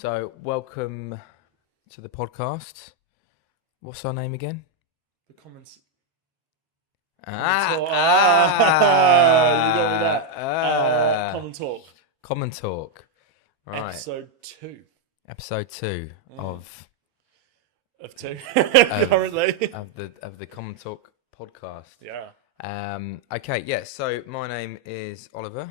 So, welcome to the podcast. What's our name again? The comments. Ah, You got me there. Common Talk. Common Talk. Right. Episode 2. Episode 2 of Of 2. Currently. the Common Talk podcast. Yeah. Okay, yeah, so my name is Oliver.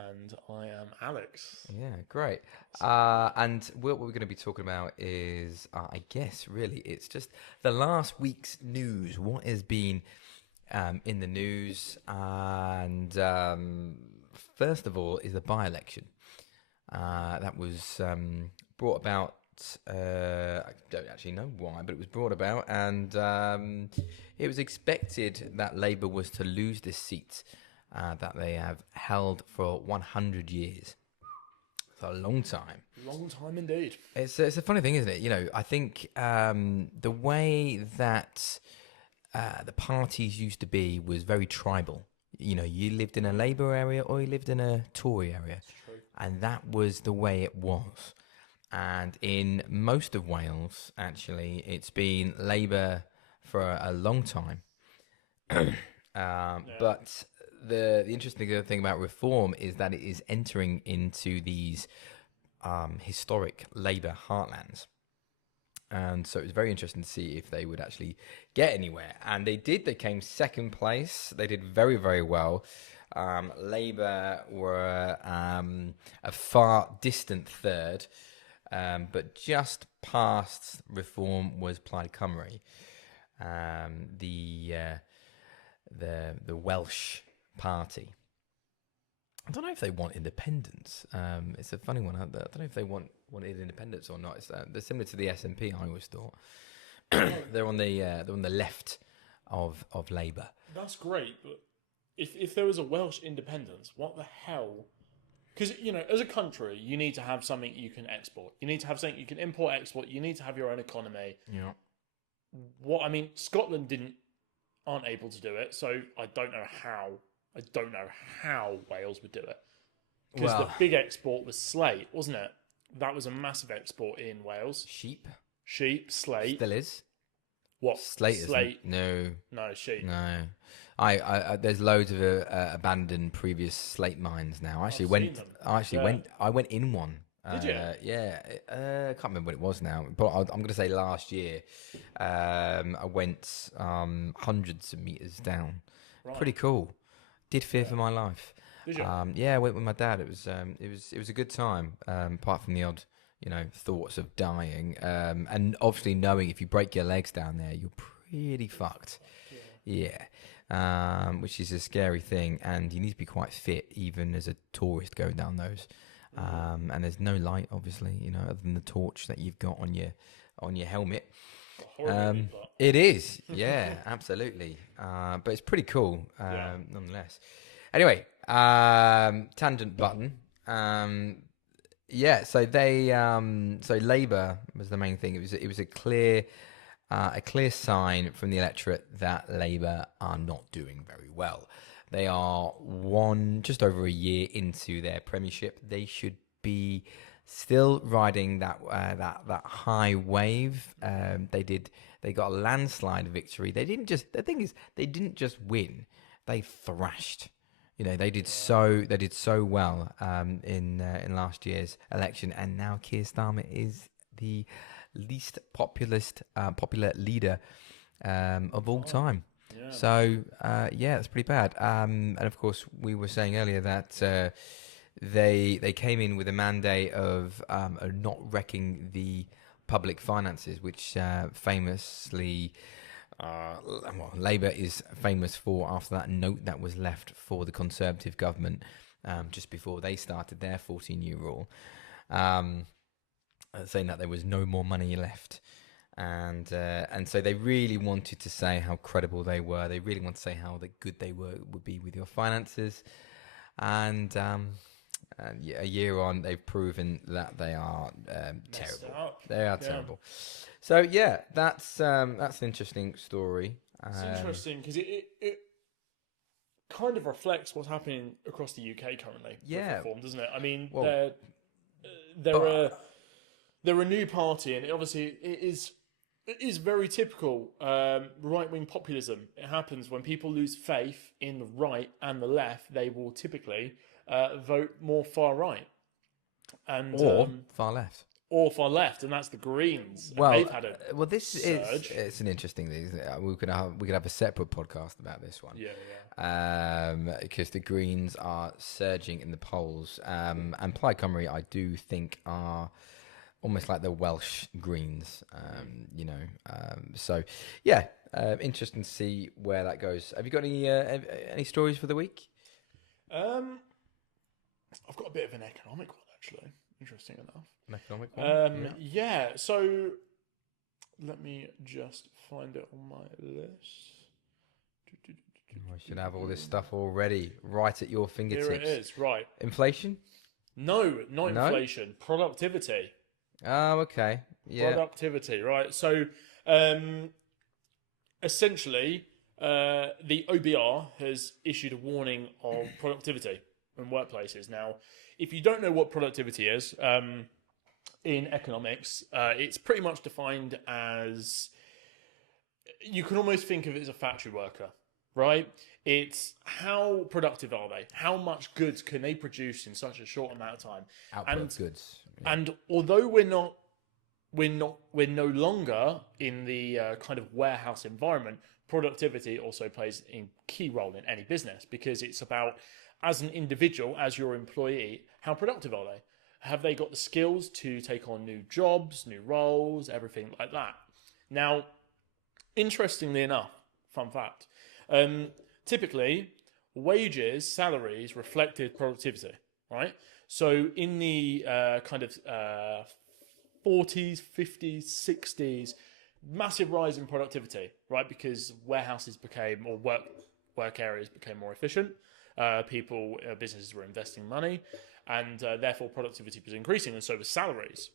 And I am Alex. Yeah, great. And what we're going to be talking about is, I guess, really, it's just the last week's news. What has been in the news? And first of all is the by-election. That was brought about, I don't actually know why, but it was brought about. And it was expected that Labour was to lose this seat that they have held for 100 years. It's a long time. Long time indeed. It's a funny thing, isn't it? You know, I think the way that the parties used to be was very tribal. You know, you lived in a Labour area or you lived in a Tory area. That's true. And that was the way it was. And in most of Wales, actually, it's been Labour for a long time. But the interesting thing about reform is that it is entering into these historic Labour heartlands. And so it was very interesting to see if they would actually get anywhere. And they did. They came second place. They did very, very well. Labour were a far distant third. But just past reform was Plaid Cymru, the Welsh party. I don't know if they want independence. It's a funny one. I don't know if they wanted independence or not. They're similar to the SNP. I always thought they're on the left of Labour. That's great, but if there was a Welsh independence, what the hell? Because, you know, as a country, you need to have something you can export. You need to have something you can import, export. You need to have your own economy. Yeah. Scotland aren't able to do it, so I don't know how Wales would do it. Because the big export was slate, wasn't it? That was a massive export in Wales. Sheep, slate. still is. What? Slate? No, sheep. No. I there's loads of abandoned previous slate mines now. I went in one. Did you? Yeah. I can't remember what it was now, but I'm going to say last year. I went hundreds of meters down. Right. Pretty cool. Did fear for my life. Did you? Yeah, I went with my dad. It was a good time. Apart from the odd, thoughts of dying, and obviously knowing if you break your legs down there, you're pretty fucked. Yeah. Which is a scary thing, and you need to be quite fit even as a tourist going down those. And there's no light, obviously, other than the torch that you've got on your helmet. It is, yeah, absolutely. But it's pretty cool, nonetheless. Anyway, tangent button. Yeah, so so Labour was the main thing. It was a clear sign from the electorate that Labour are not doing very well. They are just over a year into their premiership. They should be still riding that high wave. They got a landslide victory. The thing is, they didn't just win. They thrashed. They did so well in last year's election, and now Keir Starmer is the least popular leader of all time. Yeah. So it's pretty bad. And of course, we were saying earlier that they came in with a mandate of not wrecking the public finances, which famously. Labour is famous for after that note that was left for the Conservative government just before they started their 14-year rule, saying that there was no more money left, and so they really wanted to say how credible they were. They really wanted to say how good they would be with your finances, and a year on, they've proven that they are terrible. They are terrible. So that's an interesting story. It's interesting because it kind of reflects what's happening across the UK currently. Yeah, with reform, doesn't it? I mean, they're a new party, and it is very typical right wing populism. It happens when people lose faith in the right and the left. They will typically vote more far right and or far left. or far left, and that's the Greens. And Well, they've had a this surge. it's an interesting thing. Isn't it? We could have a separate podcast about this one. Yeah. Because the Greens are surging in the polls, and Plaid Cymru, I do think, are almost like the Welsh Greens. So yeah, interesting to see where that goes. Have you got any stories for the week? I've got a bit of an economic one, actually. Interesting enough. An economic one? Yeah. So let me just find it on my list. I should have all this stuff already right at your fingertips. Here it is. Right. Inflation? No, not inflation. Productivity. Oh, okay. Yeah. Productivity. Right. So, essentially, the OBR has issued a warning of productivity in workplaces. Now, if you don't know what productivity is, in economics, it's pretty much defined as, you can almost think of it as a factory worker, right? It's how productive are they? How much goods can they produce in such a short amount of time? Output of goods. Yeah. And although we're no longer in the kind of warehouse environment, productivity also plays a key role in any business, because it's about, as an individual, as your employee, how productive are they? Have they got the skills to take on new jobs, new roles, everything like that? Now, interestingly enough, fun fact, typically wages, salaries reflected productivity, right? So in the kind of 40s, 50s, 60s, massive rise in productivity, right? Because warehouses became, or work areas became more efficient. Businesses were investing money, and therefore productivity was increasing, and so was salaries.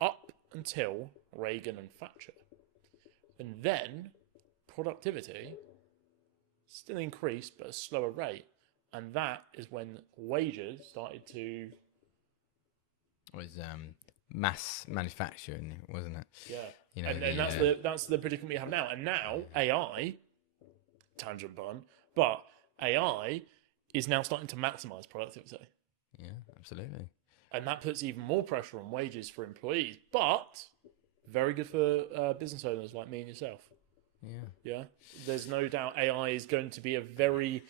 Up until Reagan and Thatcher. And then productivity still increased, but at a slower rate. And that is when wages started to... It was mass manufacturing, wasn't it? Yeah. You know, and that's the predicament we have now. And now AI, tangent pun, but AI is now starting to maximize productivity. Yeah, absolutely. And that puts even more pressure on wages for employees, but very good for business owners like me and yourself. Yeah. There's no doubt AI is going to be a very,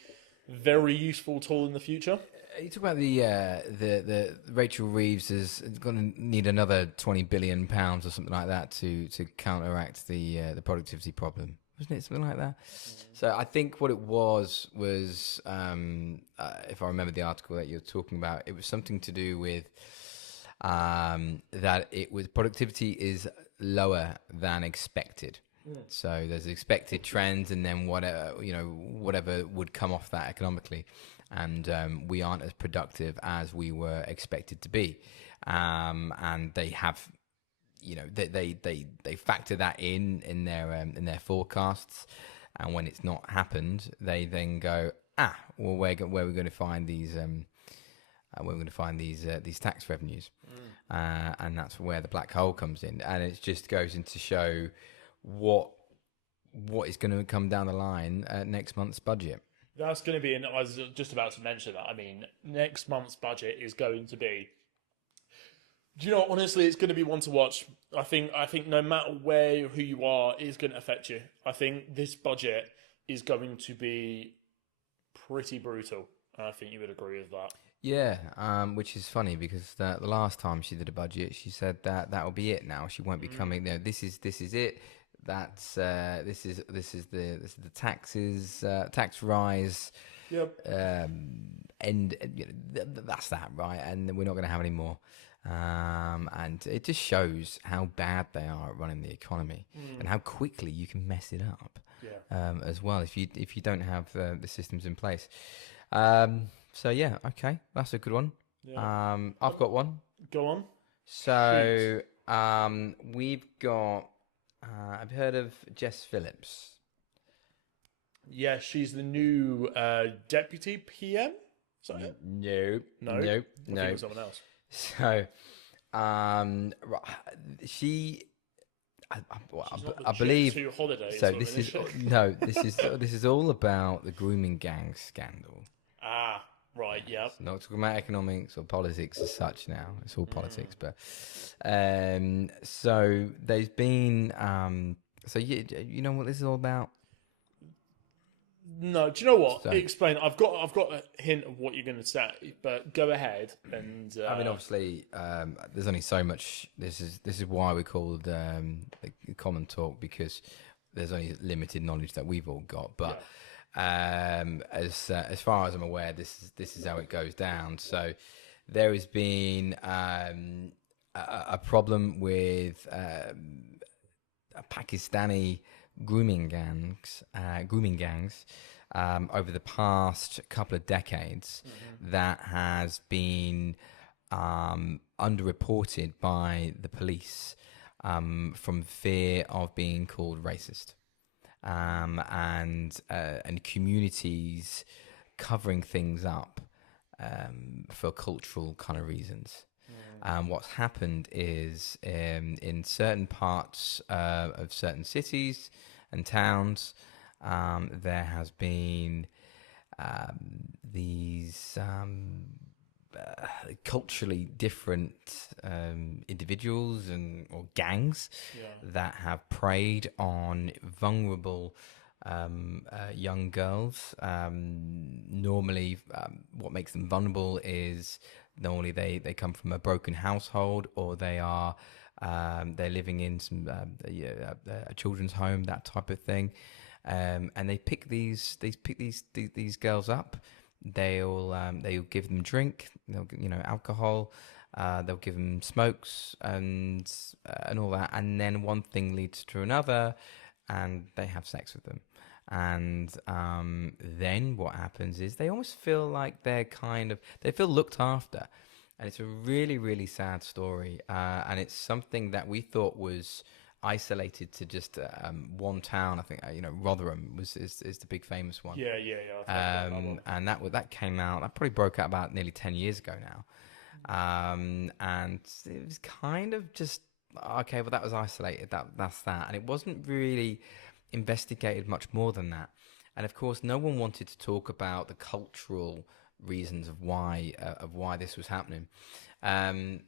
very useful tool in the future. You talk about the Rachel Reeves is going to need another £20 billion or something like that to counteract the productivity problem, wasn't it? Something like that. So I think what it was if I remember the article that you're talking about, it was something to do with that it was productivity is lower than expected. So there's expected trends, and then whatever would come off that economically, and we aren't as productive as we were expected to be, and they have, they factor that in their forecasts, and when it's not happened, they then go, well, where are we going to find these? Where we're going to find these tax revenues, and that's where the black hole comes in, and it just goes in to show what is going to come down the line at next month's budget. That's going to be, and I was just about to mention that. I mean, next month's budget is going to be, do you know, honestly, it's going to be one to watch. I think no matter who you are, it's going to affect you. I think this budget is going to be pretty brutal. I think you would agree with that. Yeah, which is funny because the last time she did a budget, she said that will be it. Now she won't be coming. This is it. This is the taxes, tax rise. Yep. And that's that, right? And we're not going to have any more. And it just shows how bad they are at running the economy and how quickly you can mess it up. Yeah. As well, if you don't have the systems in place. So yeah, okay, that's a good one. Yeah. I've got one. Go on. So we've got. I've heard of Jess Phillips. Yeah, she's the new deputy PM. Is that it? No. I think it was someone else. So She, She's not the I chick believe. who holidays So with, this is is she? no, this is all about the grooming gang scandal. Ah, right. Yep. It's not talking about economics or politics as such now. It's all Mm. politics, but so there's been so you know what this is all about. No, do you know what? So Explain. I've got a hint of what you're going to say, but go ahead and. I mean, obviously, there's only so much. This is why we called the common talk because there's only limited knowledge that we've all got. But Yeah. as far as I'm aware, this is how it goes down. So there has been a problem with Pakistani grooming gangs over the past couple of decades Mm-hmm. that has been underreported by the police from fear of being called racist, and communities covering things up for cultural kind of reasons. What's happened is in certain parts of certain cities and towns, there has been these culturally different individuals and or gangs Yeah. that have preyed on vulnerable young girls. Normally, what makes them vulnerable is normally they come from a broken household or they're living in a children's home, that type of thing, and they pick these girls up. They'll give them drink, alcohol. They'll give them smokes and all that, and then one thing leads to another, and they have sex with them. And then what happens is they almost feel like they feel looked after, and it's a really really sad story. And it's something that we thought was isolated to just one town. I think Rotherham is the big famous one. Yeah. Yeah. Yeah. I've heard about that one. And that came out. That probably broke out about nearly 10 years ago now. And it was kind of just okay. Well, that was isolated. That's that, and it wasn't really investigated much more than that. And of course, no one wanted to talk about the cultural reasons of why this was happening. Um,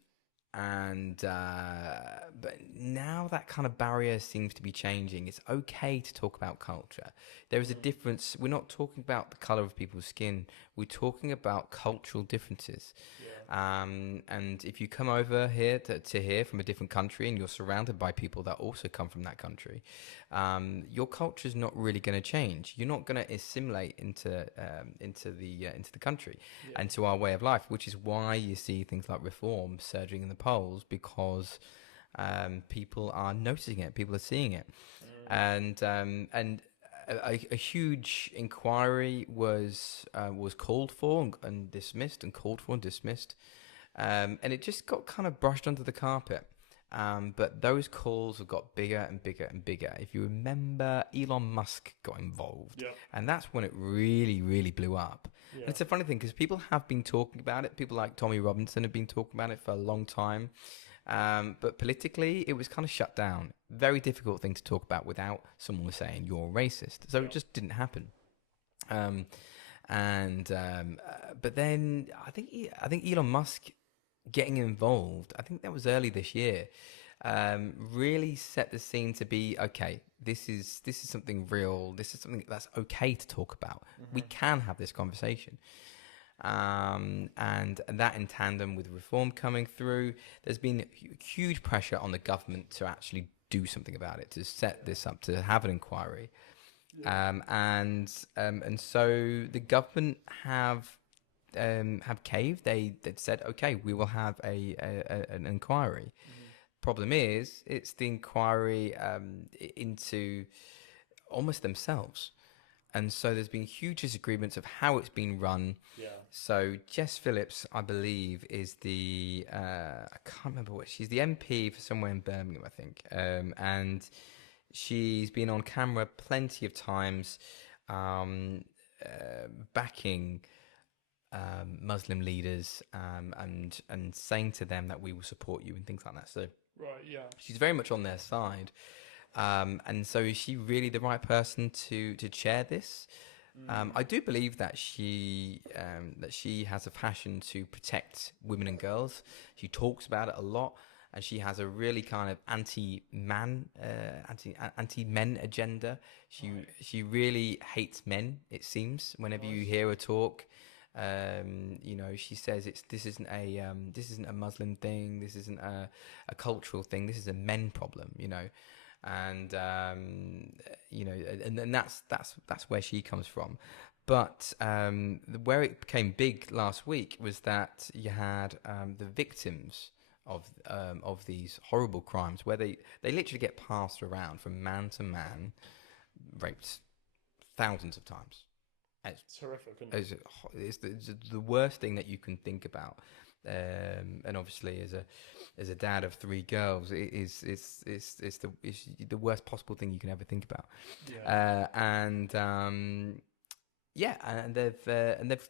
and but now that kind of barrier seems to be changing. It's okay to talk about culture. There is a difference. We're not talking about the color of people's skin. We're talking about cultural differences. Yeah. And if you come over here to here from a different country and you're surrounded by people that also come from that country, your culture is not really going to change. You're not going to assimilate into the country Yeah. and to our way of life, which is why you see things like reform surging in the polls because people are noticing it, people are seeing it, and a huge inquiry was called for and dismissed, and called for and dismissed, and it just got kind of brushed under the carpet. But those calls have got bigger and bigger and bigger. If you remember, Elon Musk got involved, Yeah. and that's when it really, really blew up. Yeah. And it's a funny thing because people have been talking about it. People like Tommy Robinson have been talking about it for a long time. But politically, it was kind of shut down. Very difficult thing to talk about without someone saying you're racist. So Yeah. it just didn't happen. But then I think Elon Musk getting involved, I think that was early this year, really set the scene to be okay. This is something real. This is something that's okay to talk about. We can have this conversation. And that in tandem with reform coming through, there's been huge pressure on the government to actually do something about it, to set this up, to have an inquiry. And so the government have caved. They said, okay, we will have an inquiry. Problem is, it's the inquiry into almost themselves. And so there's been huge disagreements of how it's been run. Yeah. So Jess Phillips, I believe, is I can't remember what, she's the MP for somewhere in Birmingham, I think. And she's been on camera plenty of times backing Muslim leaders, and saying to them that we will support you and things like that. So Right. Yeah. she's very much on their side. And so is she really the right person to chair this? I do believe that she has a passion to protect women and girls. She talks about it a lot, and she has a really kind of anti-men agenda. She really hates men. It seems whenever you hear her talk, she says this isn't a Muslim thing. This isn't a cultural thing. This is a men problem. And and that's where she comes from. But where it became big last week was that you had the victims of these horrible crimes, where they literally get passed around from man to man, raped thousands of times. It's horrific. Isn't it? It's the worst thing that you can think about. And obviously, as a dad of 3 girls, it's the worst possible thing you can ever think about. Yeah. And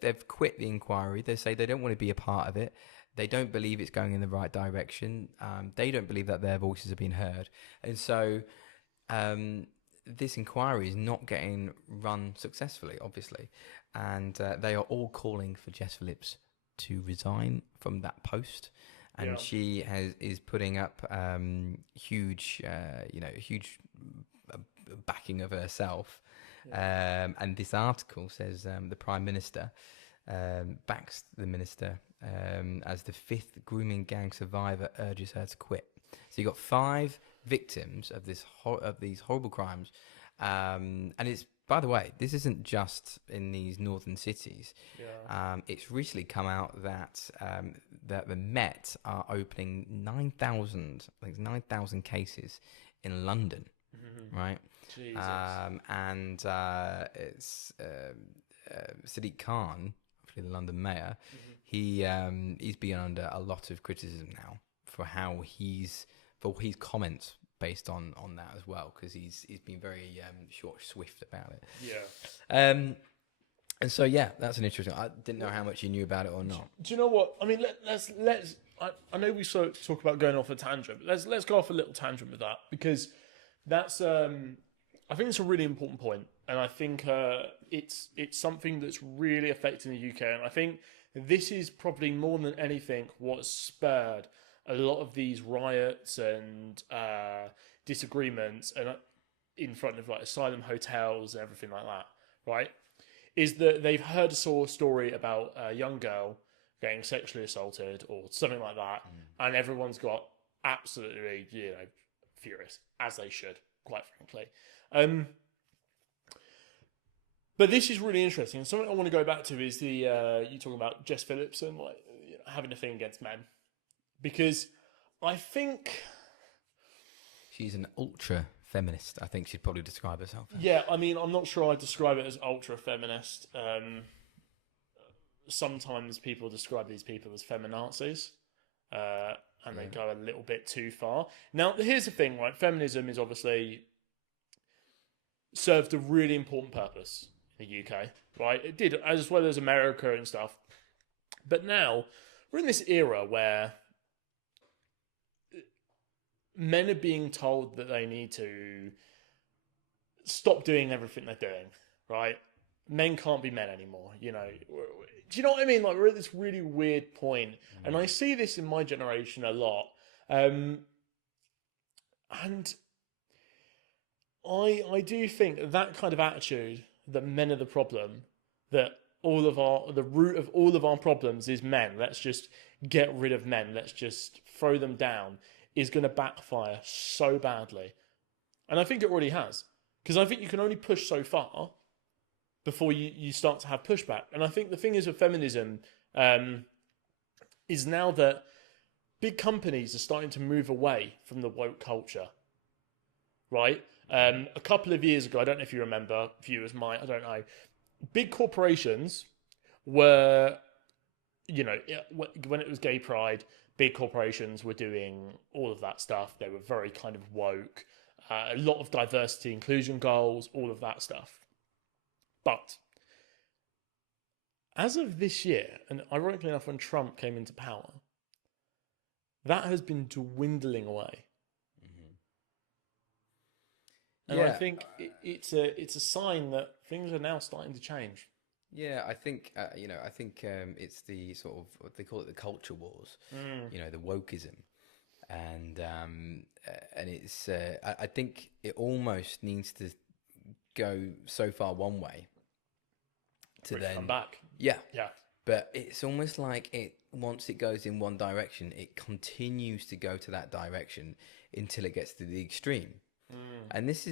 they've quit the inquiry. They say they don't want to be a part of it. They don't believe it's going in the right direction. They don't believe that their voices are being heard, and so this inquiry is not getting run successfully, obviously. And they are all calling for Jess Phillips to resign from that post, and she is putting up huge backing of herself. And this article says the Prime Minister backs the minister as the 5th grooming gang survivor urges her to quit. So you got 5 victims of these horrible crimes, and it's, by the way, this isn't just in these northern cities. Yeah. It's recently come out that the Met are opening 9,000 cases in London, right? Jesus. And it's Sadiq Khan, the London mayor. He's been under a lot of criticism now for his comments based on that as well, because he's been very swift about it. Yeah. And so that's an interesting. I didn't know how much you knew about it or not. Do you know what? I mean, let's. I know we talk about going off a tangent, but let's go off a little tangent with that, because that's. I think it's a really important point, and I think it's something that's really affecting the UK, and I think this is probably more than anything what spurred a lot of these riots and disagreements and in front of like asylum hotels and everything like that, right? Is that they've heard a story about a young girl getting sexually assaulted or something like that, and everyone's got absolutely, furious, as they should, quite frankly. But this is really interesting. Something I want to go back to is you talking about Jess Phillips and having a thing against men, because I think she's an ultra feminist. I think she'd probably describe herself as. Yeah, I mean, I'm not sure I'd describe it as ultra feminist. Sometimes people describe these people as feminazis, and they go a little bit too far. Now, here's the thing, right? Feminism is obviously served a really important purpose in the UK, right? It did, as well as America and stuff. But now, we're in this era where men are being told that they need to stop doing everything they're doing, right? Men can't be men anymore, Do you know what I mean? Like, we're at this really weird point. And I see this in my generation a lot. And I do think that kind of attitude, that men are the problem, that the root of all of our problems is men. Let's just get rid of men. Let's just throw them down, is going to backfire so badly. And I think it already has. Because I think you can only push so far before you start to have pushback. And I think the thing is with feminism is now that big companies are starting to move away from the woke culture, right? A couple of years ago, I don't know if you remember, viewers might, I don't know, big corporations were, when it was gay pride, big corporations were doing all of that stuff. They were very kind of woke, a lot of diversity, inclusion goals, all of that stuff. But As of this year, and ironically enough, when Trump came into power, that has been dwindling away. And I Yeah, think it's a sign that things are now starting to change. yeah. I think I think it's the sort of what they call it, the culture wars. Mm, The wokeism, and it's. I think it almost needs to go so far one way to for it to come then, back. yeah. Yeah. But it's almost like it once it goes in one direction, it continues to go to that direction until it gets to the extreme. Mm, And this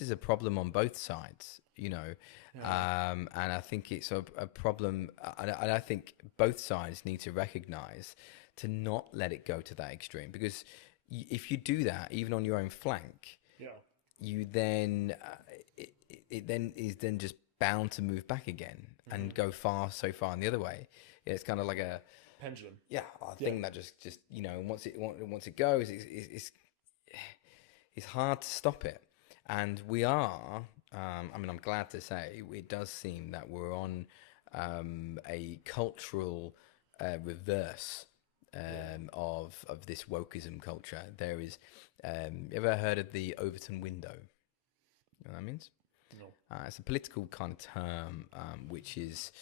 is a problem on both sides, yeah. and I think it's a problem, and I think both sides need to recognize to not let it go to that extreme, because if you do that, even on your own flank, Yeah. you then it then is then just bound to move back again and go so far in the other way. Yeah, it's kind of like a Pendulum. a Yeah. thing that just once it goes, it's hard to stop it. And we are, I mean, I'm glad to say, it does seem that we're on a cultural reverse of this wokeism culture. There is, you ever heard of the Overton window? You know what that means? No. It's a political kind of term, which is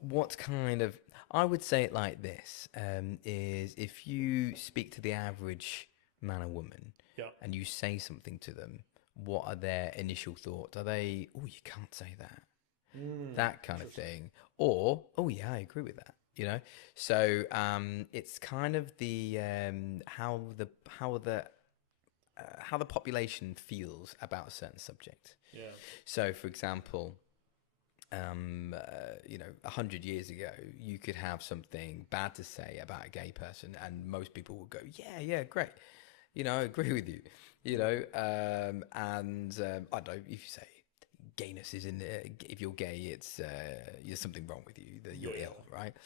what kind of, I would say it like this, is if you speak to the average man or woman Yeah. and you say something to them, what are their initial thoughts? Are they, oh, you can't say that? That kind of thing. Or, oh, yeah, I agree with that. So it's kind of the how the population feels about a certain subject. Yeah. So, for example, 100 years ago, you could have something bad to say about a gay person, and most people would go, "Yeah, yeah, great." I agree with you. I don't know if you say gayness is in there. If you're gay, it's there's something wrong with you. That you're ill, right?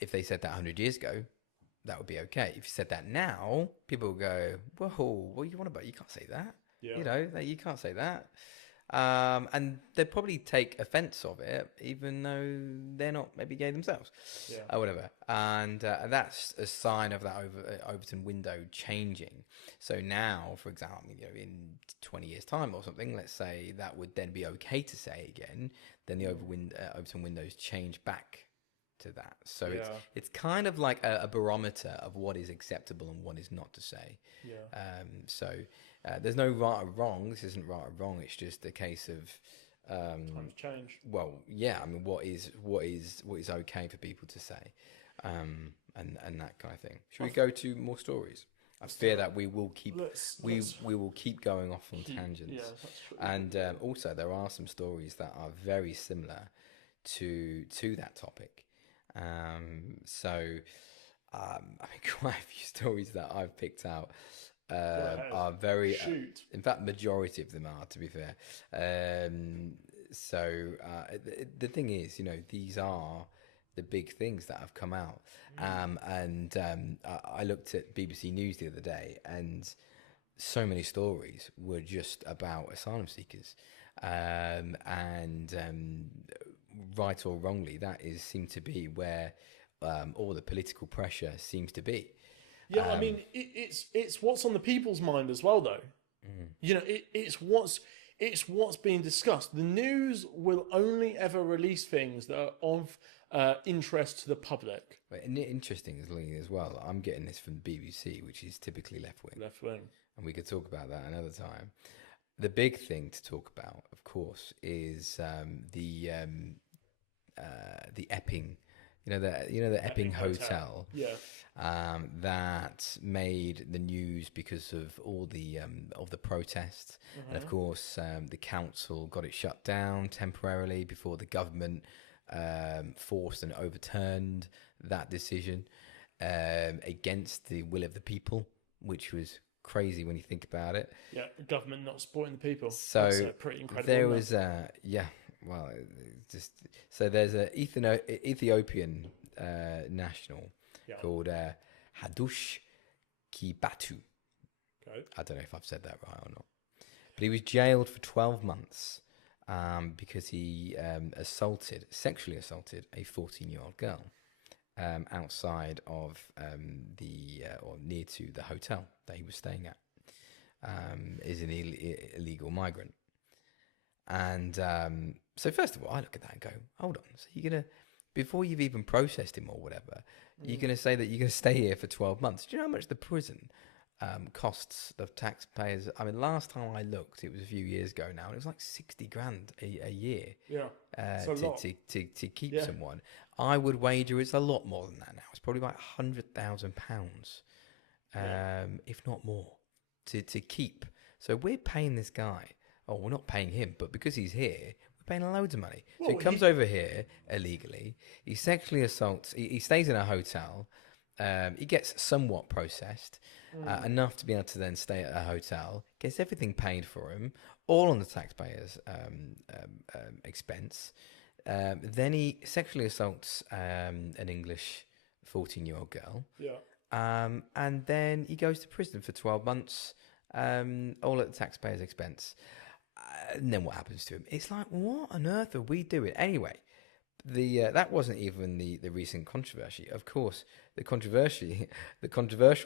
If they said that 100 years ago, that would be okay. If you said that now, people will go, "Whoa, what do you want about? You can't say that." Yeah. You can't say that. And they'd probably take offence of it, even though they're not maybe gay themselves, Yeah. or whatever. And that's a sign of that Overton window changing. So now, for example, in 20 years' time or something, let's say that would then be okay to say again. Then the Overton windows change back to that. So Yeah. it's kind of like a barometer of what is acceptable and what is not to say. Yeah. So there's no right or wrong. This isn't right or wrong. It's just a case of Times change. well, yeah. I mean, what is okay for people to say, and that kind of thing. Should we go to more stories? I fear that we will keep we will keep going off on tangents. Yeah, that's true. And also, there are some stories that are very similar to that topic. I mean, quite a few stories that I've picked out are very. Shoot. In fact, majority of them are, to be fair. The thing is, these are the big things that have come out. I looked at BBC News the other day, and so many stories were just about asylum seekers. Right or wrongly, that seemed to be where all the political pressure seems to be. Yeah, I mean, it's what's on the people's mind as well, though. It's what's being discussed. The news will only ever release things that are of interest to the public. And interestingly as well, I'm getting this from BBC, which is typically left wing. Left wing. And we could talk about that another time. The big thing to talk about, of course, is the Epping, the Epping Hotel. Yeah. That made the news because of all the protests, and of course the council got it shut down temporarily before the government forced and overturned that decision against the will of the people, which was crazy when you think about it. Yeah, the government not supporting the people. So that's pretty incredible. There was so there's a Ethiopian national called Hadush Kibatu. Okay. I don't know if I've said that right or not, but he was jailed for 12 months because he sexually assaulted a 14-year-old girl outside of or near to the hotel that he was staying at. Is an illegal migrant. And so first of all, I look at that and go, hold on. So you're going to, before you've even processed him or whatever, you're going to say that you're going to stay here for 12 months. Do you know how much the prison costs the taxpayers? I mean, last time I looked, it was a few years ago now, and it was like 60 grand a year to keep someone. I would wager it's a lot more than that now. It's probably about £100,000, if not more, to keep. So we're paying this guy. Oh, we're not paying him, but because he's here, we're paying loads of money. So he comes over here illegally. He sexually assaults. He stays in a hotel. He gets somewhat processed, enough to be able to then stay at a hotel. Gets everything paid for him, all on the taxpayer's expense. Then he sexually assaults an English 14-year-old girl. Yeah. And then he goes to prison for 12 months, all at the taxpayer's expense. And then what happens to him? It's like, what on earth are we doing? Anyway, that wasn't even the recent controversy. Of course, the controversial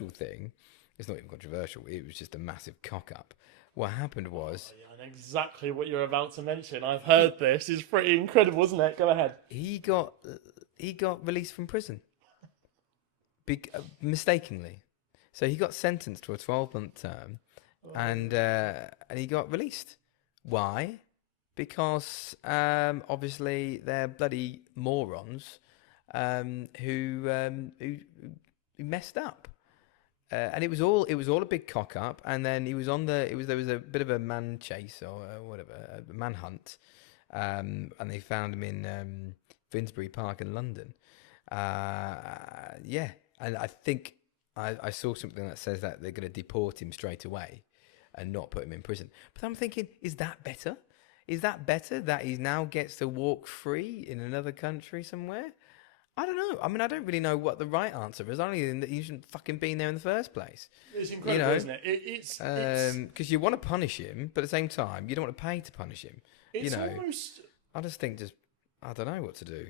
thing, it's not even controversial. It was just a massive cock-up. What happened was... I know exactly what you're about to mention. I've heard this. It's pretty incredible, isn't it? Go ahead. He got released from prison. Mistakenly. So he got sentenced to a 12-month term, and he got released. Why? Because obviously they're bloody morons who messed up, and it was all a big cock up. And then he was there was a bit of a man chase or whatever, a manhunt, and they found him in Finsbury Park in London. And I think I saw something that says that they're going to deport him straight away and not put him in prison. But I'm thinking, is that better? Is that better that he now gets to walk free in another country somewhere? I don't know. I mean, I don't really know what the right answer is. Only that you shouldn't fucking been there in the first place. It's incredible, isn't it? It's because you want to punish him, but at the same time, you don't want to pay to punish him. It's almost... I just think I don't know what to do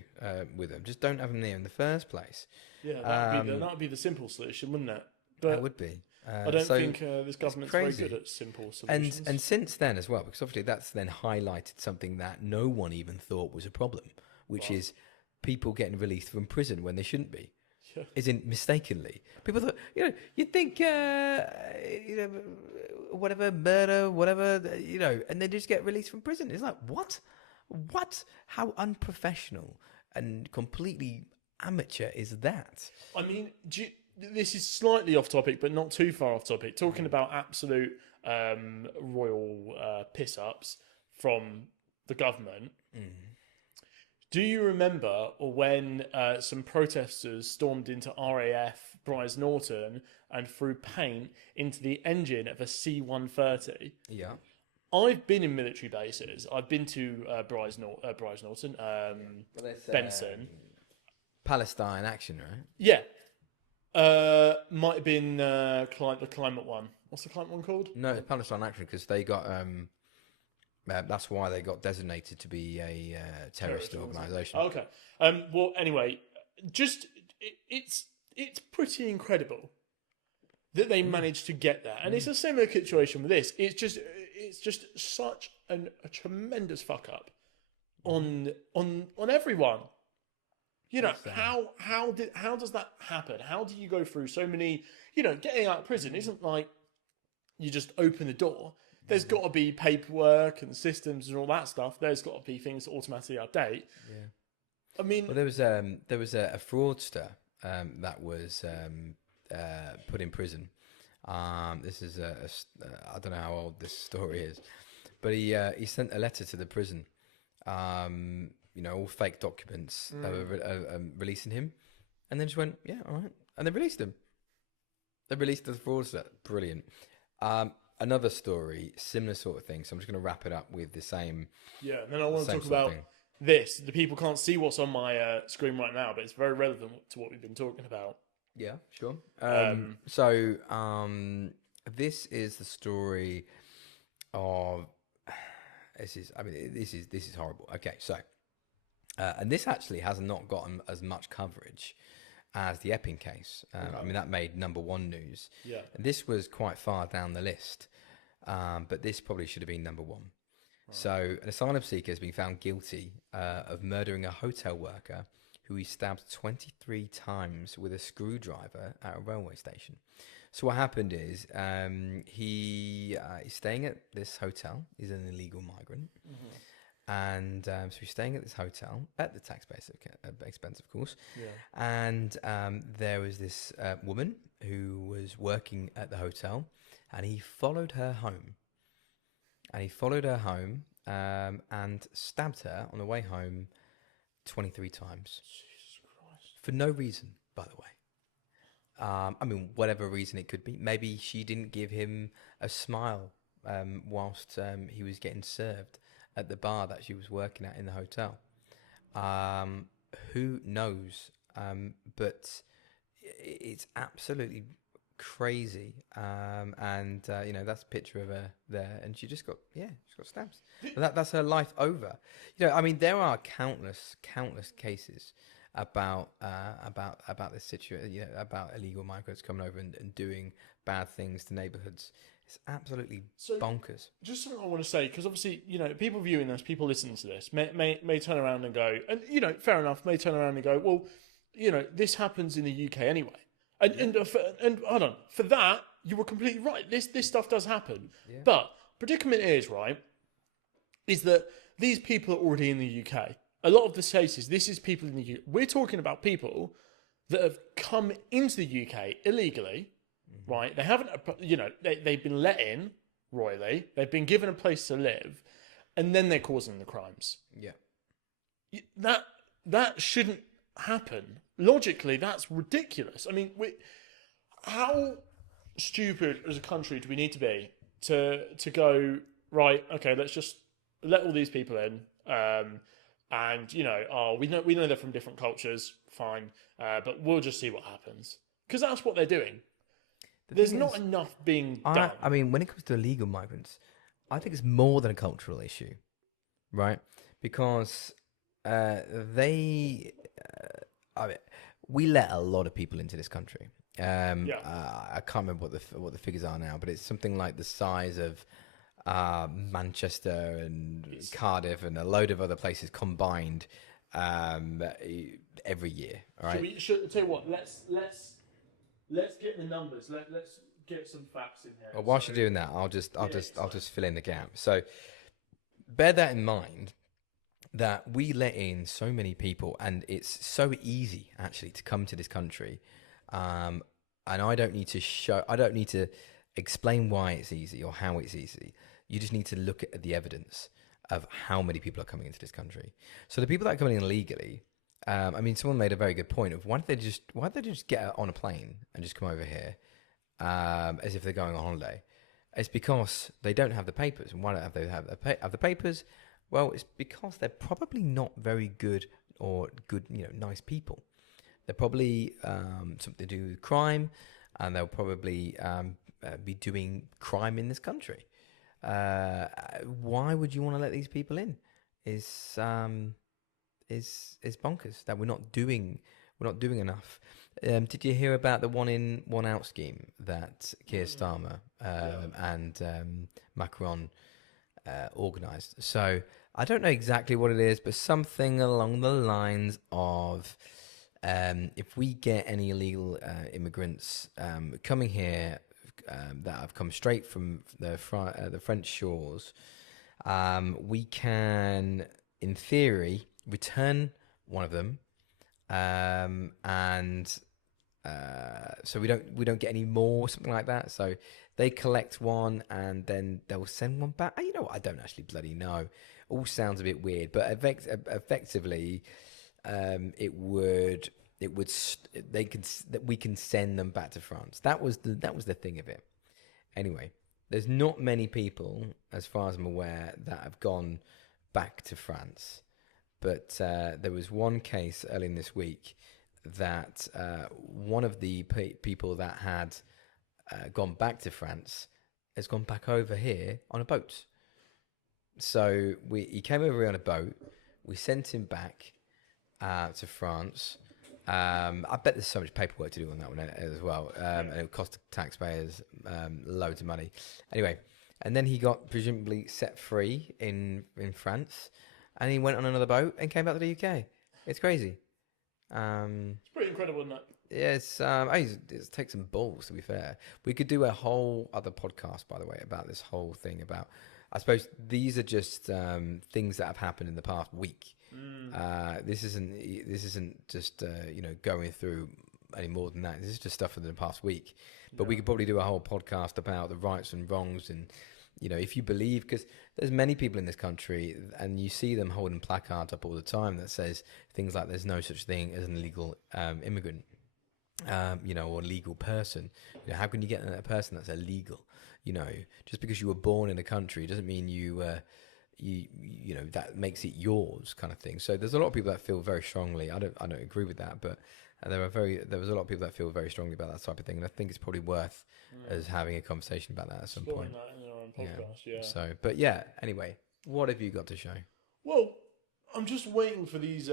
with him. Just don't have him there in the first place. Yeah, that would be the simple solution, wouldn't it? But that would be. I don't think this government's very good at simple solutions. And since then as well, because obviously that's then highlighted something that no one even thought was a problem, which is people getting released from prison when they shouldn't be. Yeah. Isn't mistakenly. People thought, you'd think, whatever, murder, whatever, and they just get released from prison. It's like, what? What? How unprofessional and completely amateur is that? I mean, this is slightly off topic, but not too far off topic. Talking about absolute royal piss-ups from the government. Do you remember when some protesters stormed into RAF Bryce Norton and threw paint into the engine of a C-130? Yeah. I've been in military bases. I've been to Bryce Norton, Benson. Palestine action, right? Yeah. Might have been the climate one. What's the climate one called? No, it's Palestine action because they got... that's why they got designated to be a terrorist organisation. Okay. Well, anyway, it's pretty incredible that they managed to get there, and it's a similar situation with this. It's just such a tremendous fuck up on everyone. How does that happen? How do you go through so many? Getting out of prison isn't like you just open the door. There's got to be paperwork and systems and all that stuff. There's got to be things that automatically update. Yeah. I mean... Well, there was a fraudster that was put in prison. This is I don't know how old this story is, but he sent a letter to the prison, all fake documents releasing him, and then just went, yeah, all right, and they released him. They released the fraudster. Brilliant. Another story, similar sort of thing. So I'm just going to wrap it up with the same. Yeah, and then I want to talk about this. The people can't see what's on my screen right now, but it's very relevant to what we've been talking about. Yeah, sure. This is the story of This is horrible. Okay, so and this actually has not gotten as much coverage as the Epping case. I mean, that made #1 news. Yeah. And this was quite far down the list, but this probably should have been #1. Right. So, an asylum seeker has been found guilty of murdering a hotel worker who he stabbed 23 times with a screwdriver at a railway station. So what happened is he's staying at this hotel. He's an illegal migrant. Mm-hmm. And so he's staying at this hotel at the taxpayer's expense, of course. Yeah. And there was this woman who was working at the hotel, and he followed her home. And stabbed her on the way home 23 times. Jesus Christ. For no reason, by the way. I mean, whatever reason it could be. Maybe she didn't give him a smile whilst he was getting served at the bar that she was working at in the hotel. Who knows? But it's absolutely crazy. That's a picture of her there, and she got stabbed. That's her life over. I mean, there are countless cases about this situation, about illegal migrants coming over and doing bad things to neighbourhoods. It's absolutely bonkers. Just something I want to say, because obviously, people viewing this, people listening to this, may turn around and go, and fair enough, may turn around and go, well, this happens in the UK anyway, and hold on, for that you were completely right. This stuff does happen, but predicament is that these people are already in the UK. A lot of the cases, this is people in the UK. We're talking about people that have come into the UK illegally, right? They haven't, they've been let in royally. They've been given a place to live, and then they're causing the crimes. Yeah. That shouldn't happen. Logically, that's ridiculous. I mean, how stupid as a country do we need to be to go, right, okay, let's just let all these people in, and we know they're from different cultures, fine, but we'll just see what happens, because that's what they're doing. There's not enough being done. I mean, when it comes to illegal migrants, I think it's more than a cultural issue, right? Because we let a lot of people into this country. I can't remember what the figures are now, but it's something like the size of Manchester and Cardiff and a load of other places combined every year. All right. Should tell you what? Let's get the numbers. Let's get some facts in here. Well, whilst you're doing that, I'll just fill in the gap. So bear that in mind, that we let in so many people, and it's so easy actually to come to this country, and I don't need to explain why it's easy or how it's easy. You just need to look at the evidence of how many people are coming into this country. So the people that are coming in illegally, someone made a very good point of why don't they just get on a plane and just come over here as if they're going on holiday? It's because they don't have the papers. And why don't they have the papers? Well, it's because they're probably not very good nice people. They're probably something to do with crime, and they'll probably be doing crime in this country. Why would you want to let these people in? Is bonkers that we're not doing enough. Did you hear about the 1 in 1 out scheme that Keir Starmer and Macron organised? So I don't know exactly what it is, but something along the lines of if we get any illegal immigrants coming here that have come straight from the French shores, we can, in theory, return one of them, so we don't get any more, something like that. So they collect one and then they'll send one back. You know what? I don't actually bloody know. All sounds a bit weird, but effectively, we can send them back to France. That was the thing of it. Anyway, there's not many people, as far as I'm aware, that have gone back to France. But there was one case early in this week that one of the people that had gone back to France has gone back over here on a boat. So he came over here on a boat. We sent him back to France. I bet there's so much paperwork to do on that one as well, and it would cost the taxpayers loads of money. Anyway, and then he got presumably set free in France, and he went on another boat and came back to the UK. It's crazy. It's pretty incredible, isn't it? Yes, it takes some balls, to be fair. We could do a whole other podcast, by the way, about this whole thing. About, I suppose these are just things that have happened in the past week. This isn't just going through any more than that. This is just stuff from the past week. But we could probably do a whole podcast about the rights and wrongs, and if you believe, because there's many people in this country, and you see them holding placards up all the time that says things like "There's no such thing as an illegal immigrant." Or legal person. How can you get a person that's illegal? Just because you were born in a country doesn't mean you that makes it yours, kind of thing. So there's a lot of people that feel very strongly. I don't agree with that, but there was a lot of people that feel very strongly about that type of thing, and I think it's probably worth us having a conversation about that at some point. That in our own podcast, yeah. So, but yeah. Anyway, what have you got to show? Well, I'm just waiting for these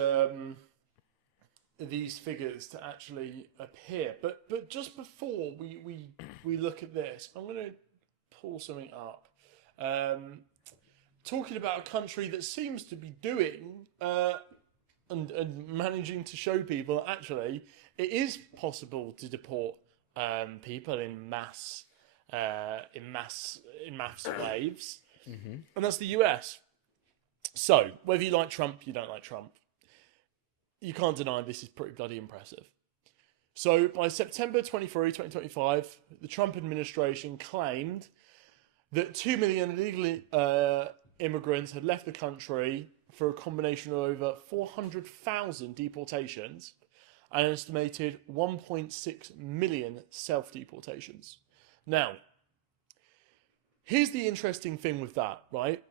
figures to actually appear. But just before we look at this, I'm going to pull something up. Talking about a country that seems to be doing and managing to show people actually it is possible to deport people in mass waves, and that's the US. So whether you like Trump, you don't like Trump, you can't deny this is pretty bloody impressive. So by September 23, 2025, the Trump administration claimed that 2 million illegal immigrants had left the country for a combination of over 400,000 deportations and an estimated 1.6 million self-deportations. Now, here's the interesting thing with that, right?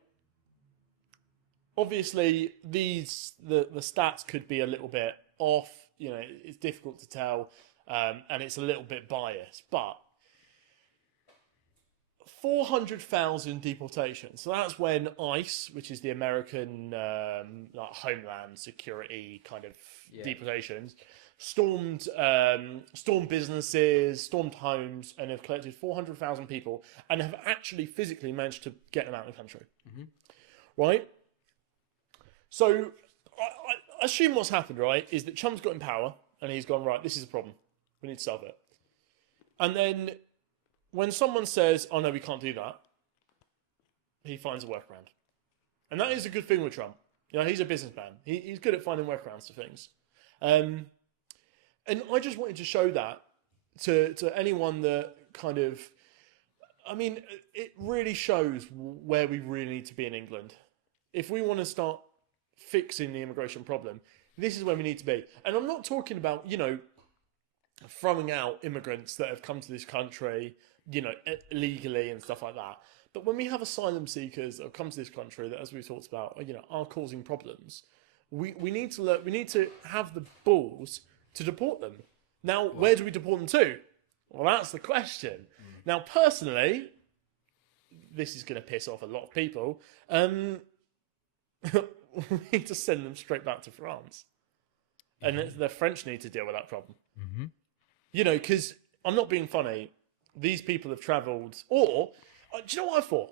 Obviously, the stats could be a little bit off. It's difficult to tell, and it's a little bit biased. But 400,000 deportations. So that's when ICE, which is the American Homeland Security kind of deportations, stormed businesses, stormed homes, and have collected 400,000 people, and have actually physically managed to get them out of the country. Right? So, I assume what's happened, right, is that Trump's got in power, and he's gone, right, this is a problem. We need to solve it. And then, when someone says, oh no, we can't do that, he finds a workaround. And that is a good thing with Trump. He's a businessman. He's good at finding workarounds to things. And I just wanted to show that to anyone that kind of... it really shows where we really need to be in England. If we want to start fixing the immigration problem, this is where we need to be. And I'm not talking about, throwing out immigrants that have come to this country, illegally and stuff like that. But when we have asylum seekers that have come to this country that, as we talked about, are causing problems, we need to have the balls to deport them. Now, where do we deport them to? Well, that's the question. Now, personally, this is going to piss off a lot of people. We need to send them straight back to France. And the French need to deal with that problem. Because I'm not being funny. These people have travelled... Or, do you know what I thought?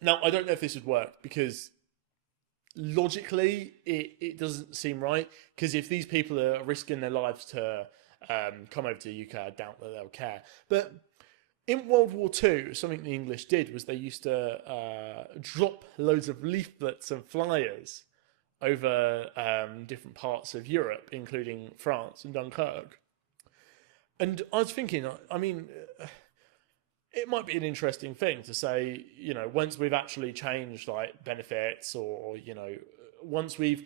Now, I don't know if this would work, because logically, it doesn't seem right. Because if these people are risking their lives to come over to the UK, I doubt that they'll care. But in World War II, something the English did was they used to drop loads of leaflets and flyers over different parts of Europe, including France and Dunkirk. And I was thinking, it might be an interesting thing to say, once we've actually changed like benefits, or once we've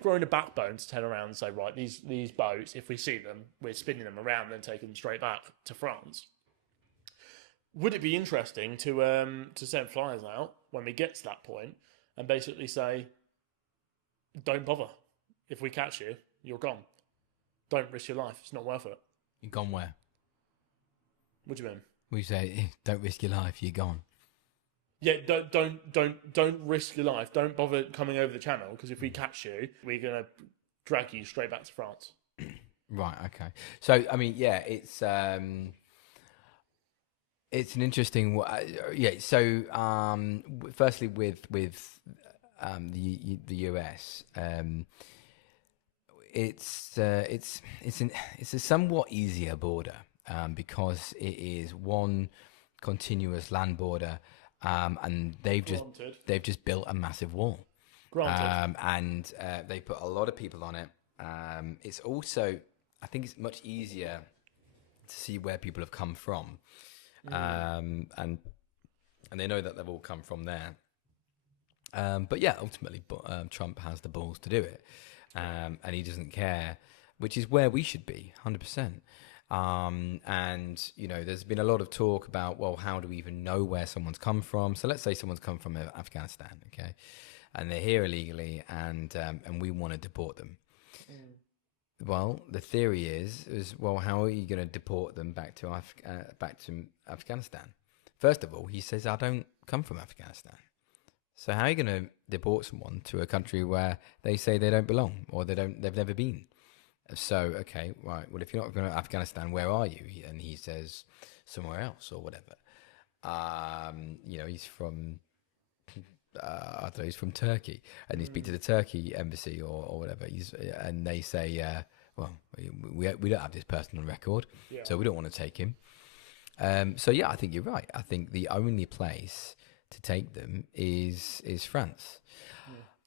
grown a backbone to turn around and say, right, these boats, if we see them, we're spinning them around and then taking them straight back to France. Would it be interesting to send flyers out when we get to that point and basically say, don't bother. If we catch you, you're gone. Don't risk your life. It's not worth it. You're gone where? What do you mean? We say, don't risk your life, you're gone. Yeah, don't risk your life. Don't bother coming over the channel because if we catch you, we're gonna drag you straight back to France. Right. Okay. So I mean, yeah, it's an interesting. Yeah. So firstly, with the US, it's a somewhat easier border because it is one continuous land border, and Granted, they've just built a massive wall, granted. and they put a lot of people on it. It's also, I think, it's much easier to see where people have come from, and they know that they've all come from there. But yeah, ultimately, Trump has the balls to do it, and he doesn't care, which is where we should be, 100%. And there's been a lot of talk about, well, how do we even know where someone's come from? So let's say someone's come from Afghanistan, okay, and they're here illegally, and we want to deport them. Well, the theory is well, how are you going to deport them back to Afghanistan? First of all, he says, I don't come from Afghanistan. So how are you going to deport someone to a country where they say they don't belong or they've never been? So, okay, right. Well, if you're not going to Afghanistan, where are you? And he says somewhere else or whatever. He's from, I don't know, he's from Turkey, and you speak to the Turkey embassy or whatever. And they say, well, we don't have this person on record, so we don't want to take him. So yeah, I think you're right. I think the only place to take them is France.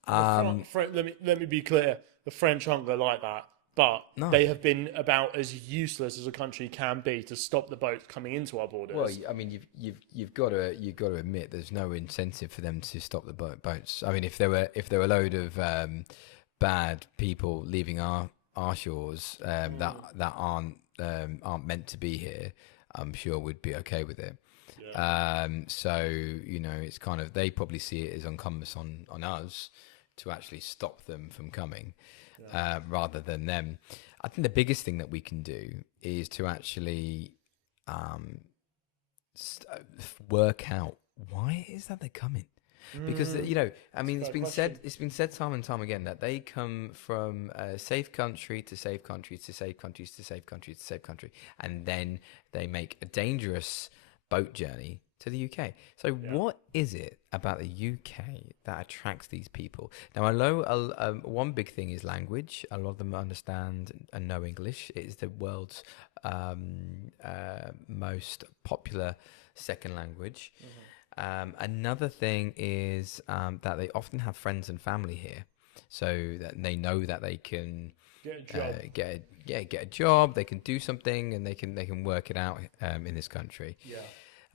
Let me be clear: the French aren't going to like that, but No. they have been about as useless as a country can be to stop the boats coming into our borders. Well, I mean, you've got to admit there's no incentive for them to stop the boats. I mean, if there were a load of bad people leaving our shores that aren't meant to be here, I'm sure we'd be okay with it. So it's kind of, they probably see it as incumbent on us to actually stop them from coming, rather than them. I think the biggest thing that we can do is to actually work out why it is that they're coming. Because I mean, it's been said time and time again that they come from safe country to safe country to safe countries to safe country to safe country, and then they make a dangerous boat journey to the UK. So what is it about the UK that attracts these people? Now, I know one big thing is language. A lot of them understand and know English. It is the world's most popular second language. Another thing is that they often have friends and family here, so that they know that they can get a job. They can do something, and they can work it out in this country.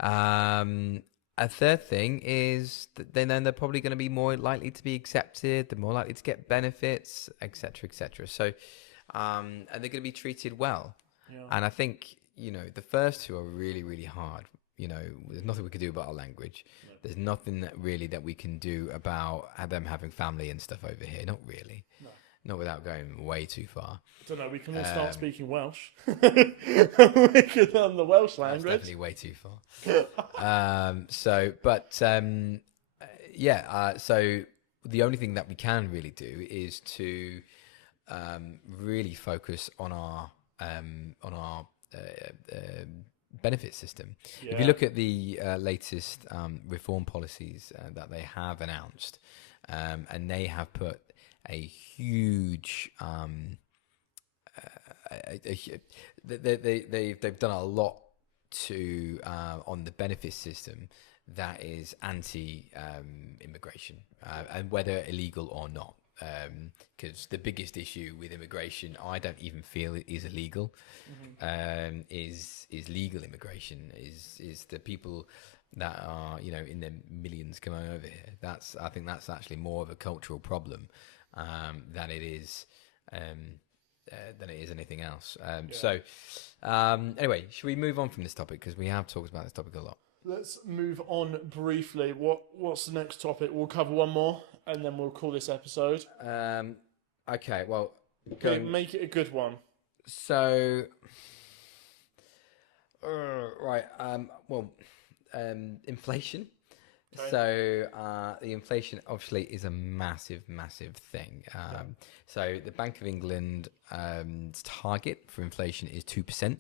A third thing is that then they're probably going to be more likely to be accepted. They're more likely to get benefits, etc., etc. So, and they're going to be treated well. And I think the first two are really, really hard. There's nothing we can do about our language. No. There's nothing that we can do about them having family and stuff over here. Not really. No. Not without going way too far. I don't know. We can all start speaking Welsh. We can learn the Welsh language. That's definitely way too far. So the only thing that we can really do is to really focus on our benefit system. If you look at the latest reform policies that they have announced, and they have put a huge they've done a lot to on the benefit system that is anti immigration, and whether illegal or not. Because the biggest issue with immigration, I don't even feel it is illegal. Is legal immigration, is the people that are in their millions coming over here. I think that's actually more of a cultural problem than it is anything else. So anyway, should we move on from this topic, because we have talked about this topic a lot? Let's move on briefly. What's the next topic? We'll cover one more, and then we'll call this episode. Okay, well... Make it a good one. So... right, inflation. Okay. So the inflation obviously is a massive, massive thing. So the Bank of England's target for inflation is 2%. 2%.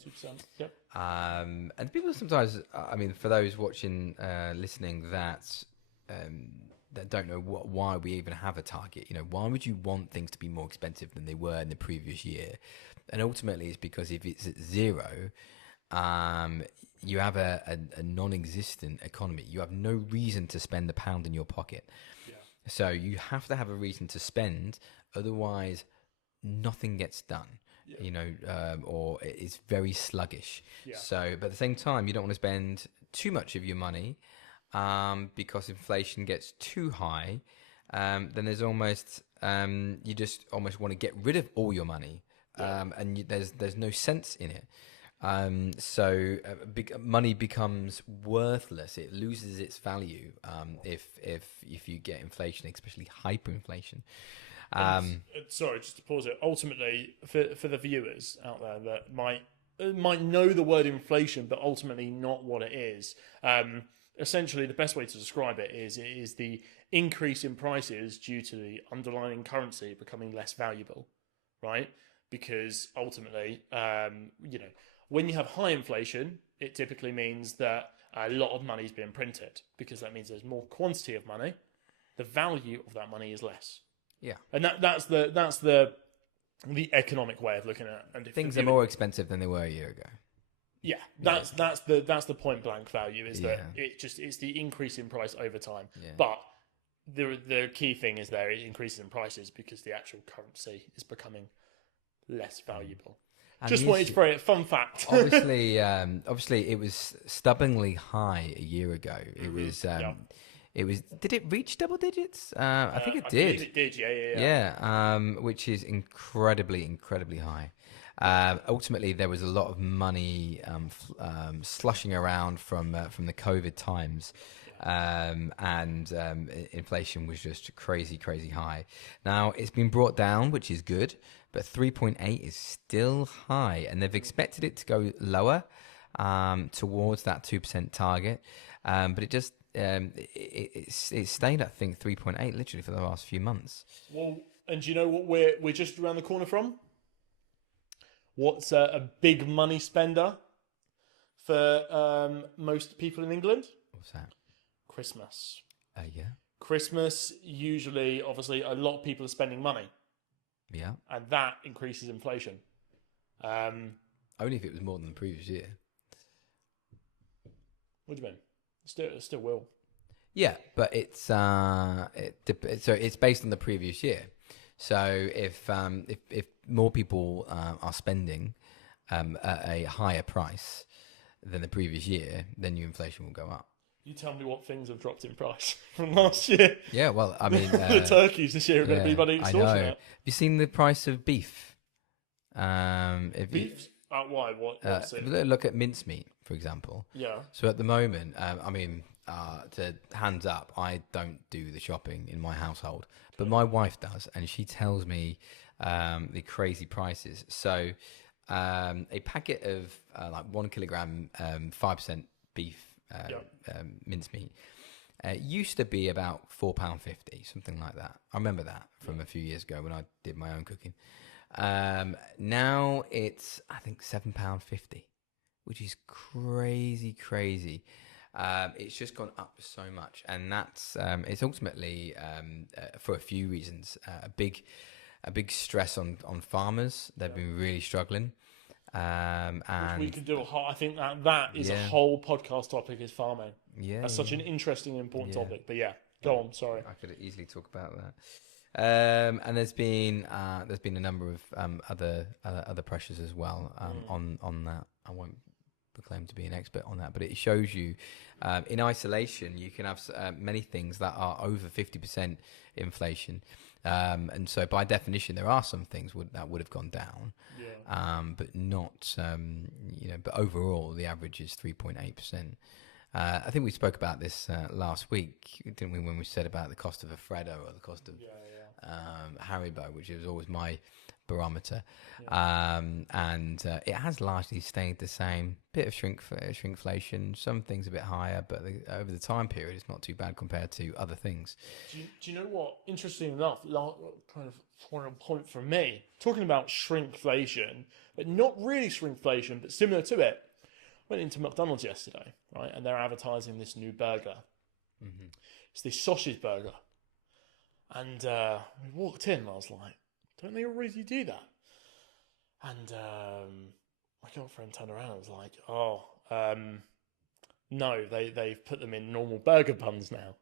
Yep. And people sometimes, I mean, for those watching, listening, that don't know why we even have a target. Why would you want things to be more expensive than they were in the previous year? And ultimately, it's because if it's at zero, you have a non-existent economy. You have no reason to spend a pound in your pocket. Yeah. So you have to have a reason to spend, otherwise nothing gets done. Or it's very sluggish. Yeah. So, but at the same time, you don't want to spend too much of your money, because inflation gets too high. Then there's almost you just almost want to get rid of all your money, and there's no sense in it. So money becomes worthless. It loses its value if you get inflation, especially hyperinflation. Sorry, just to pause it. Ultimately, for the viewers out there that might know the word inflation, but ultimately not what it is. Essentially, the best way to describe it is the increase in prices due to the underlying currency becoming less valuable, right? Because ultimately, when you have high inflation, it typically means that a lot of money is being printed, because that means there's more quantity of money. The value of that money is less. Yeah, and that's the economic way of looking at it. And things are more expensive than they were a year ago. Yeah, that's the point blank value, is that it's the increase in price over time. Yeah. But the key thing is there is increases in prices because the actual currency is becoming less valuable. And just wanted to throw it. Fun fact. Obviously, it was stubbornly high a year ago. It was. It was. Did it reach double digits? I think it did. It did. Yeah. Yeah. Which is incredibly high. Ultimately, there was a lot of money slushing around from the COVID times, and inflation was just crazy high. Now it's been brought down, which is good, but 3.8 is still high, and they've expected it to go lower towards that 2% target, but it just it stayed, I think, 3.8 literally for the last few months. Well, and do you know what we're just around the corner from? What's a big money spender for most people in England? What's that? Christmas. Yeah. Christmas, usually, obviously, a lot of people are spending money. Yeah. And that increases inflation. Only if it was more than the previous year. What do you mean? It still will. Yeah, but it's so it's based on the previous year. So if more people are spending at a higher price than the previous year, then your inflation will go up. You tell me what things have dropped in price from last year. Yeah, well, I mean, the turkeys this year are going to be bloody extortionate. I know. Have you seen the price of beef? Beef? Why? What's it? Look at mincemeat, for example. Yeah. So at the moment, to hands up, I don't do the shopping in my household, but my wife does, and she tells me the crazy prices. So a packet of like 1 kilogram 5% beef mincemeat used to be about £4.50, something like that. I remember that from a few years ago when I did my own cooking. Now it's, I think, £7.50, which is crazy. It's just gone up so much, and that's it's ultimately for a few reasons. A big stress on farmers. They've been really struggling. And which we could do I think that is a whole podcast topic, is farming. Yeah, that's such an interesting and important topic. But go on. Sorry, I could easily talk about that. And there's been a number of other pressures as well on that. I won't proclaim to be an expert on that, but it shows you in isolation you can have many things that are over 50% inflation, and so by definition there are some things that would have gone down, but not but overall the average is 3.8%. I think we spoke about this last week, didn't we, when we said about the cost of a Freddo or the cost of Haribo, which is always my barometer, and it has largely stayed the same. Bit of shrinkflation, some things a bit higher, but over the time period, it's not too bad compared to other things. Do you know what? Interesting enough, kind of final point from me, talking about shrinkflation, but not really shrinkflation, but similar to it. Went into McDonald's yesterday, right, and they're advertising this new burger. Mm-hmm. It's this sausage burger, and we walked in, and I was like, "Don't they already do that?" And my girlfriend turned around and was like, "Oh, no, they've put them in normal burger buns now."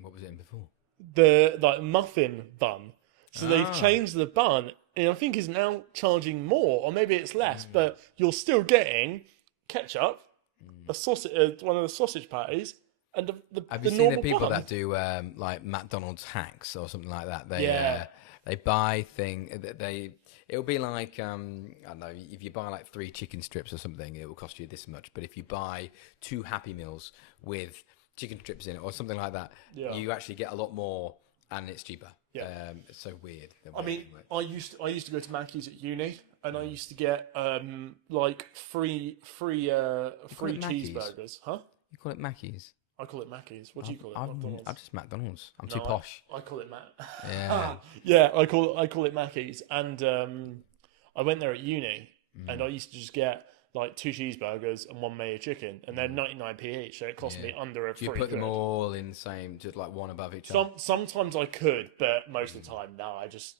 What was it in before? The muffin bun. So they've changed the bun, and I think is now charging more, or maybe it's less, but you're still getting ketchup, a sausage, one of the sausage patties, and Have you seen the people that do like McDonald's hacks or something like that? They buy it'll be like I don't know, if you buy like 3 chicken strips or something, it will cost you this much. But if you buy 2 Happy Meals with chicken strips in it or something like that, you actually get a lot more, and it's cheaper. It's so weird. I mean, I used to go to Mackey's at uni, and I used to get like free cheeseburgers. Huh? You call it Mackey's? I call it Mackey's. What do you call it? McDonald's. I'm just McDonald's. I'm too posh. I call it Yeah. Yeah, I call it Mackey's, and I went there at uni, and I used to just get like 2 cheeseburgers and 1 mayo chicken, and they're 99p each, so it cost me under a Do you put them all in the same, just like one above each other? Sometimes I could, but most of the time, no, I just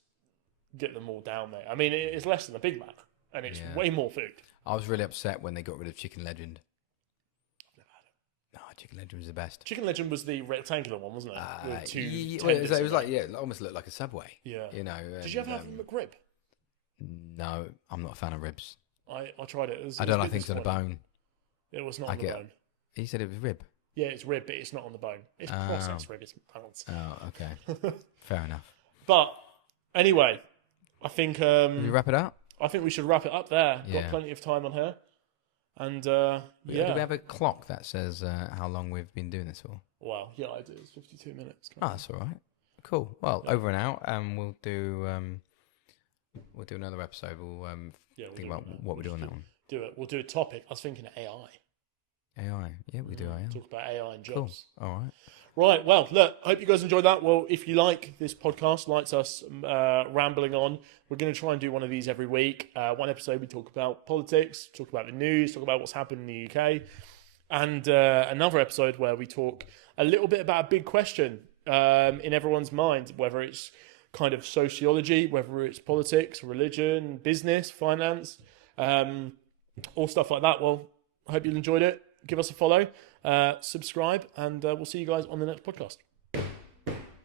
get them all down there. I mean, it's less than a Big Mac, and it's way more food. I was really upset when they got rid of Chicken Legend. Chicken Legend was the best. Chicken Legend was the rectangular one, wasn't it? It was like, it almost looked like a Subway. Yeah. You know. Did you ever have a McRib? No, I'm not a fan of ribs. I tried it. I don't like things on a bone. It was not on the bone. He said it was rib. Yeah, it's rib, but it's not on the bone. It's processed rib. It's balance. Oh, okay. Fair enough. But anyway, I think... Should we wrap it up? I think we should wrap it up there. Got plenty of time on here. And, Do we have a clock that says how long we've been doing this for? Well, yeah, I do. It's 52 minutes. Oh, that's all right. Cool. Well, over and out, and we'll do another episode. We'll think about what we do on that one. Do it. We'll do a topic. I was thinking of AI. AI. Yeah, we do AI. Talk about AI and jobs. Cool. All right. Right. Well, look, I hope you guys enjoyed that. Well, if you like this podcast, likes us rambling on, we're going to try and do one of these every week. One episode we talk about politics, talk about the news, talk about what's happened in the UK. And another episode where we talk a little bit about a big question in everyone's mind, whether it's kind of sociology, whether it's politics, religion, business, finance, all stuff like that. Well, I hope you enjoyed it. Give us a follow, subscribe, and we'll see you guys on the next podcast.